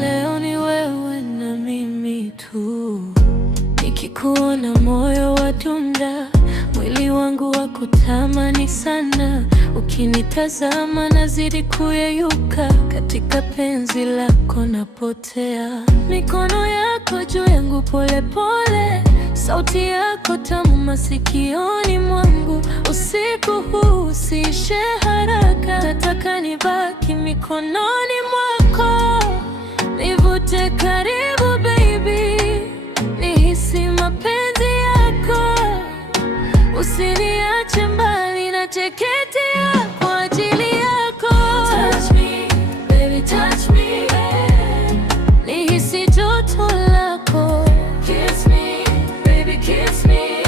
Leo ni wewe na mimi tu, nikikuona moyo wadunda, mwili wangu wakutamani sana. Ukinitazama nazidi kuyeyuka, katika penzi lako napotea. Mikono yako juu yangu pole pole, sauti yako tamu masikioni mwangu. Usiku huu usiishe haraka, nataka nibaki mikononi mwako. Nivute karibu baby, nihisi mapenzi yako. Usiniache mbali, nateketea kwa ajili yako. Touch me, baby, touch me. Nihisi joto lako. Kiss me, baby, kiss me.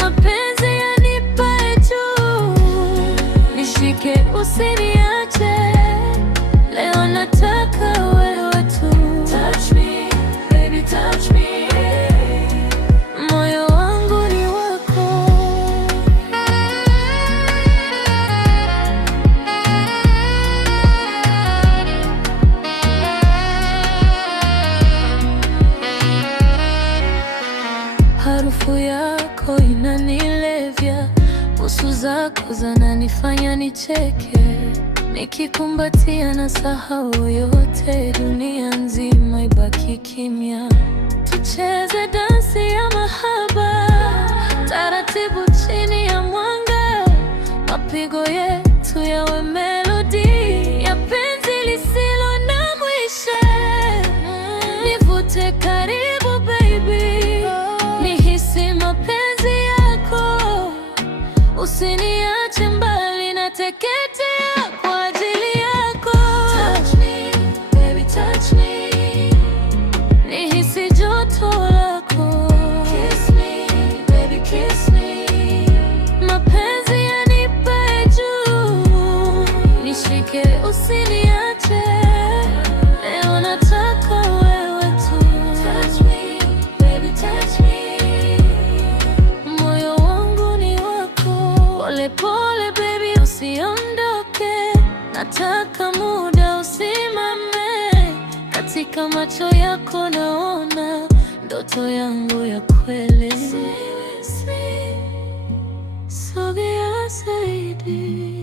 Mapenzi yanipa juu, nishike usiniache. Leo nataka wewe tu. Touch me, baby, touch me. Moyo wangu ni wako. Harufu yako inanilevya, busu zako zananifanya nicheke. Nikikumbatia na sahau yote, dunia nzima ibaki kimya. Tucheze dansi ya mahaba, taratibu chini ya mwanga. Mapigo yetu yawe melodi ya penzi lisilo na mwisho. Nivute karibu baby, nihisi mapenzi yako. Usiniache mbali, nateketea kwa ajili yako. Touch me, baby, touch me. Nihisi joto lako. Kiss me, baby, kiss me. Mapenzi yanipa juu, nishike usiniache. Leo nataka wewe tu. Touch me, baby, touch me. Moyo wangu ni wako. Pole pole baby, usiondoke. Nataka muda usimame, katika macho yako naona ndoto yangu ya kweli. Sogea zaidi.